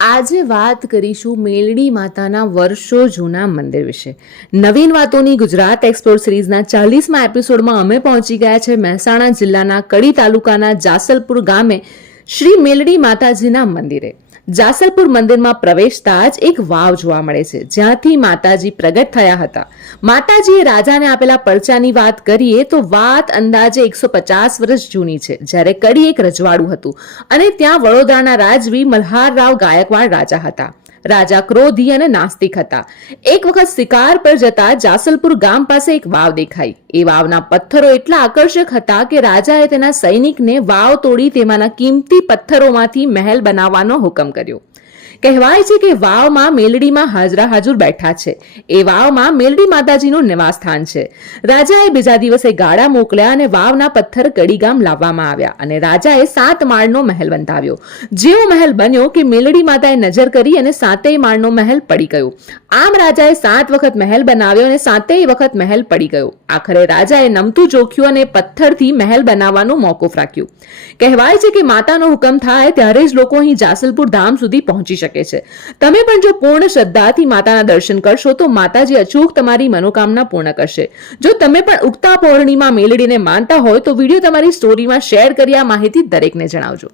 આજે વાત કરીશું મેલડી માતાના વર્ષો જૂના મંદિર વિશે. નવીન વાતોની ગુજરાત એક્સપ્લોર સિરીઝના ચાલીસમાં એપિસોડમાં અમે પહોંચી ગયા છે મહેસાણા જિલ્લાના કડી તાલુકાના જાસલપુર ગામે શ્રી મેલડી માતાજીના મંદિરે. જાસલપુર મંદિરમાં પ્રવેશતા જ એક વાવ જોવા મળે છે. જ્યાંથી માતાજી પ્રગટ થયા હતા. માતાજીએ રાજાને આપેલા પરચાની વાત કરીએ તો વાત અંદાજે એકસો પચાસ વર્ષ જૂની છે. જ્યારે કડી એક રજવાડું હતું અને ત્યાં વડોદરાના રાજવી મલ્હારરાવ ગાયકવાડ રાજા હતા. રાજા ક્રોધી અને નાસ્તિક હતા. એક વખત શિકાર પર જતા જાસલપુર ગામ પાસે એક વાવ દેખાઈ. એ વાવના પથ્થરો એટલા આકર્ષક હતા કે રાજાએ તેના સૈનિકને વાવ તોડી તેમાંના કિંમતી પથ્થરોમાંથી મહેલ બનાવવાનો હુકમ કર્યો. કહેવાય છે કે વાવમાં મેલડીમાં હાજરા હાજુર બેઠા છે. એ વાવમાં મેલડી માતાજીનું નિવાસસ્થાન છે. રાજાએ બીજા દિવસે ગાળા મોકલ્યા અને વાવના પથ્થર કડીગામ લાવવામાં આવ્યા અને રાજાએ સાત માળનો મહેલ બંધાવ્યો. જેવો મહેલ બન્યો કે મેલડી માતાએ નજર કરી અને સાતેય માળનો મહેલ પડી ગયો. આમ રાજાએ સાત વખત મહેલ બનાવ્યો અને સાતેય વખત મહેલ પડી ગયો. આખરે રાજાએ નમતું જોખ્યું અને પથ્થરથી મહેલ બનાવવાનું મોકૂફ રાખ્યું. કહેવાય છે કે માતાનો હુકમ થાય ત્યારે જ લોકો અહીં જાસલપુર ધામ સુધી પહોંચી શકે છે. તમે પણ જો પૂર્ણ શ્રદ્ધાથી માતાના દર્શન કરશો, તો માતાજી અચૂક તમારી મનોકામના પૂર્ણ કરશે. જો તમે પણ ઉગતા પૌર્ણિમા મેલડીને માનતા હોય, તો વીડિયો તમારી સ્ટોરીમાં શેર કરી આ માહિતી દરેકને જણાવજો.